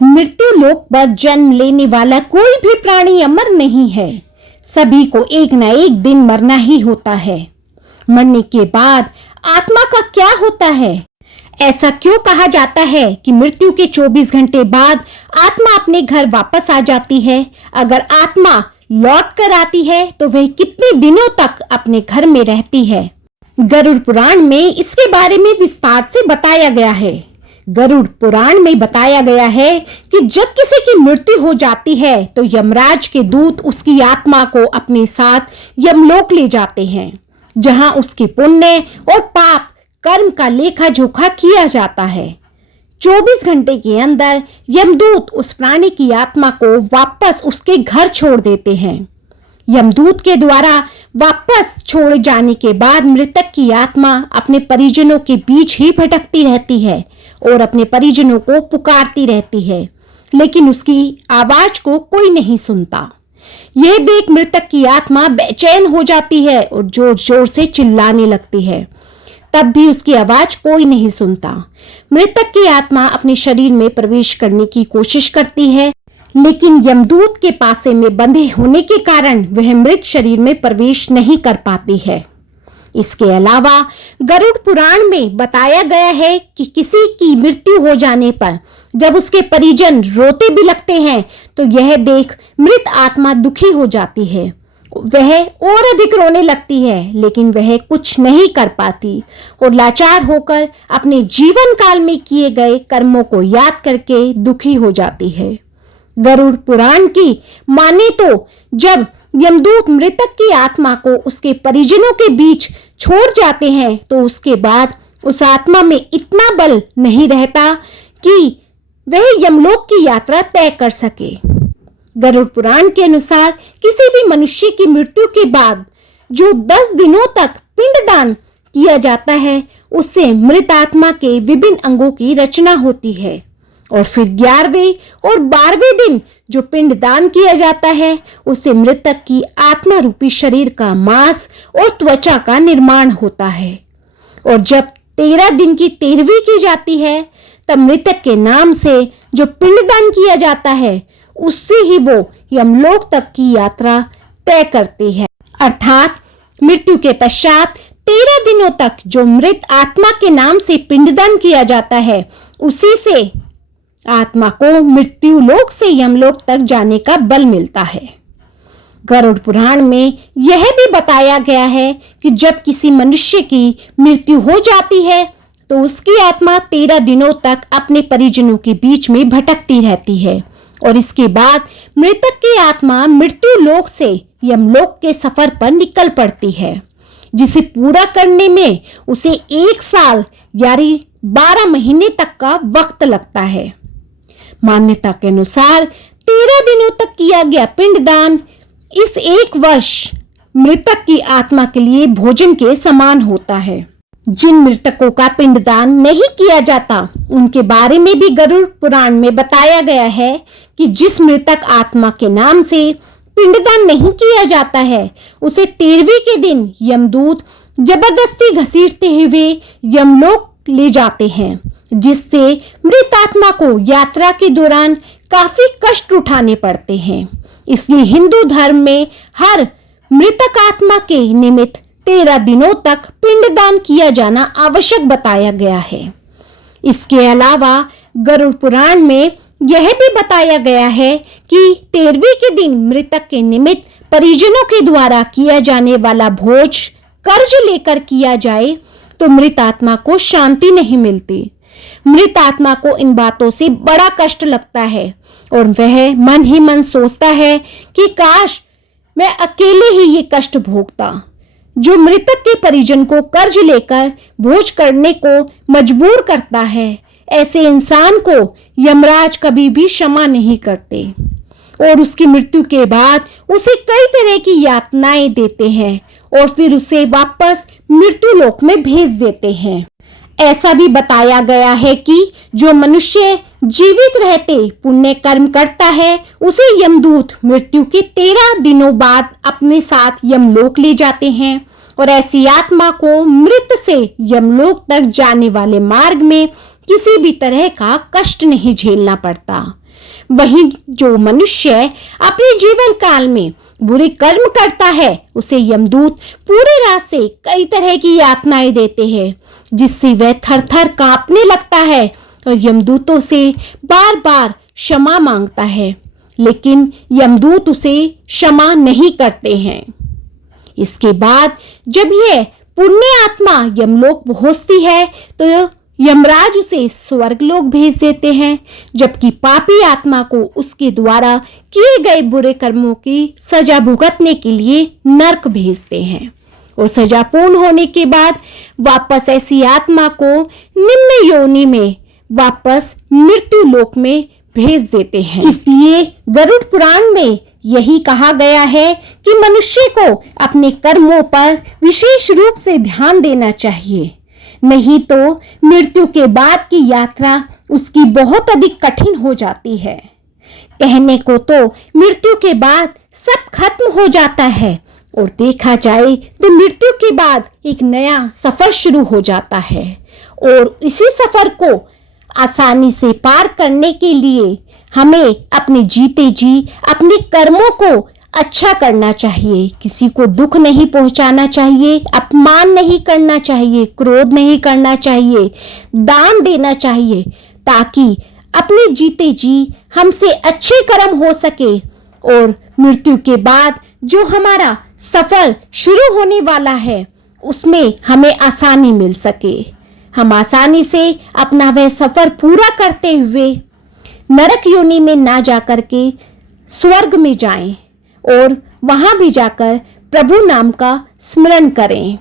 मृत्यु लोक पर जन्म लेने वाला कोई भी प्राणी अमर नहीं है। सभी को एक न एक दिन मरना ही होता है। मरने के बाद आत्मा का क्या होता है? ऐसा क्यों कहा जाता है कि मृत्यु के 24 घंटे बाद आत्मा अपने घर वापस आ जाती है? अगर आत्मा लौट कर आती है तो वह कितने दिनों तक अपने घर में रहती है? गरुड़ पुराण में इसके बारे में विस्तार से बताया गया है। गरुड़ पुराण में बताया गया है कि जब किसी की मृत्यु हो जाती है तो यमराज के दूत उसकी आत्मा को अपने साथ यमलोक ले जाते हैं, जहां उसके पुण्य और पाप कर्म का लेखा जोखा किया जाता है। 24 घंटे के अंदर यमदूत उस प्राणी की आत्मा को वापस उसके घर छोड़ देते हैं। यमदूत के द्वारा वापस छोड़े जाने के बाद मृतक की आत्मा अपने परिजनों के बीच ही भटकती रहती है और अपने परिजनों को पुकारती रहती है, लेकिन उसकी आवाज को कोई नहीं सुनता। यह देख मृतक की आत्मा बेचैन हो जाती है और जोर जोर से चिल्लाने लगती है, तब भी उसकी आवाज कोई नहीं सुनता। मृतक की आत्मा अपने शरीर में प्रवेश करने की कोशिश करती है, लेकिन यमदूत के पासे में बंधे होने के कारण वह मृत शरीर में प्रवेश नहीं कर पाती है। इसके अलावा गरुड़ पुराण में बताया गया है कि किसी की मृत्यु हो जाने पर जब उसके परिजन रोते भी लगते हैं तो यह देख मृत आत्मा दुखी हो जाती है। वह और अधिक रोने लगती है, लेकिन वह कुछ नहीं कर पाती और लाचार होकर अपने जीवन काल में किए गए कर्मों को याद करके दुखी हो जाती है। गरुड़ पुराण की माने तो जब यमदूत मृतक की आत्मा को उसके परिजनों के बीच छोड़ जाते हैं तो उसके बाद उस आत्मा में इतना बल नहीं रहता कि वह यमलोक की यात्रा तय कर सके। गरुड़ पुराण के अनुसार किसी भी मनुष्य की मृत्यु के बाद जो 10 दिनों तक पिंडदान किया जाता है, उससे मृत आत्मा के विभिन्न अंगों की रचना होती है और फिर 11वें और 12वें दिन जो पिंडदान किया जाता है, उससे मृतक की आत्मा रूपी शरीर का मांस और त्वचा का निर्माण होता है। और जब 13 दिन की 13वीं की जाती है, तब मृतक के नाम से जो पिंडदान किया जाता है, उससे ही वो यमलोक तक की यात्रा तय करती है। अर्थात मृत्यु के पश्चात 13 दिनों तक जो मृत आत्मा के नाम से पिंडदान किया जाता है, उसी से आत्मा को मृत्यु लोक से यमलोक तक जाने का बल मिलता है। गरुड़ पुराण में यह भी बताया गया है कि जब किसी मनुष्य की मृत्यु हो जाती है तो उसकी आत्मा 13 दिनों तक अपने परिजनों के बीच में भटकती रहती है और इसके बाद मृतक की आत्मा मृत्यु लोक से यमलोक के सफर पर निकल पड़ती है, जिसे पूरा करने में उसे 1 साल यानी 12 महीने तक का वक्त लगता है। मान्यता के अनुसार 13 दिनों तक किया गया पिंडदान इस 1 वर्ष मृतक की आत्मा के लिए भोजन के समान होता है। जिन मृतकों का पिंडदान नहीं किया जाता, उनके बारे में भी गरुड़ पुराण में बताया गया है कि जिस मृतक आत्मा के नाम से पिंडदान नहीं किया जाता है, उसे 13वीं के दिन यमदूत जबरदस्ती घसीटते हुए यमलोक ले जाते हैं, जिससे मृत आत्मा को यात्रा के दौरान काफी कष्ट उठाने पड़ते हैं। इसलिए हिंदू धर्म में हर मृतक आत्मा के निमित्त 13 दिनों तक पिंडदान किया जाना आवश्यक बताया गया है। इसके अलावा गरुड़ पुराण में यह भी बताया गया है कि 13वीं के दिन मृतक के निमित्त परिजनों के द्वारा किया जाने वाला भोज कर्ज लेकर किया जाए तो मृत आत्मा को शांति नहीं मिलती। मृत आत्मा को इन बातों से बड़ा कष्ट लगता है और वह मन ही मन सोचता है कि काश मैं अकेले ही ये कष्ट भोगता। जो मृतक के परिजन को कर्ज लेकर भोज करने को मजबूर करता है, ऐसे इंसान को यमराज कभी भी क्षमा नहीं करते और उसकी मृत्यु के बाद उसे कई तरह की यातनाएं देते हैं और फिर उसे वापस मृत्यु लोक में भेज देते हैं। ऐसा भी बताया गया है कि जो मनुष्य जीवित रहते पुण्य कर्म करता है, उसे यमदूत मृत्यु के 13 दिनों बाद अपने साथ यमलोक ले जाते हैं और ऐसी आत्मा को मृत से यमलोक तक जाने वाले मार्ग में किसी भी तरह का कष्ट नहीं झेलना पड़ता। वहीं जो मनुष्य अपने जीवन काल में बुरे कर्म करता है उसे यमदूत पूरे रास्ते कई तरह की यातनाएं देते हैं, जिससे वह थर थर कांपने लगता है और यमदूतों से बार बार क्षमा मांगता है, लेकिन यमदूत उसे क्षमा नहीं करते हैं। इसके बाद जब यह पुण्य आत्मा यमलोक पहुंचती है तो यमराज उसे स्वर्गलोक भेज देते हैं, जबकि पापी आत्मा को उसके द्वारा किए गए बुरे कर्मों की सजा भुगतने के लिए नरक भेजते हैं और सजा पूर्ण होने के बाद वापस ऐसी आत्मा को निम्न योनि में वापस मृत्यु लोक में भेज देते हैं। इसलिए गरुड़ पुराण में यही कहा गया है कि मनुष्य को अपने कर्मों पर विशेष रूप से ध्यान देना चाहिए, नहीं तो मृत्यु के बाद की यात्रा उसकी बहुत अधिक कठिन हो जाती है। कहने को तो मृत्यु के बाद सब खत्म हो जाता है और देखा जाए तो मृत्यु के बाद एक नया सफर शुरू हो जाता है और इसी सफर को आसानी से पार करने के लिए हमें अपने जीते जी अपने कर्मों को अच्छा करना चाहिए। किसी को दुख नहीं पहुंचाना चाहिए, अपमान नहीं करना चाहिए, क्रोध नहीं करना चाहिए, दान देना चाहिए, ताकि अपने जीते जी हमसे अच्छे कर्म हो सके और मृत्यु के बाद जो हमारा सफर शुरू होने वाला है उसमें हमें आसानी मिल सके। हम आसानी से अपना वह सफर पूरा करते हुए नरक योनि में ना जाकर के स्वर्ग में जाएं और वहां भी जाकर प्रभु नाम का स्मरण करें।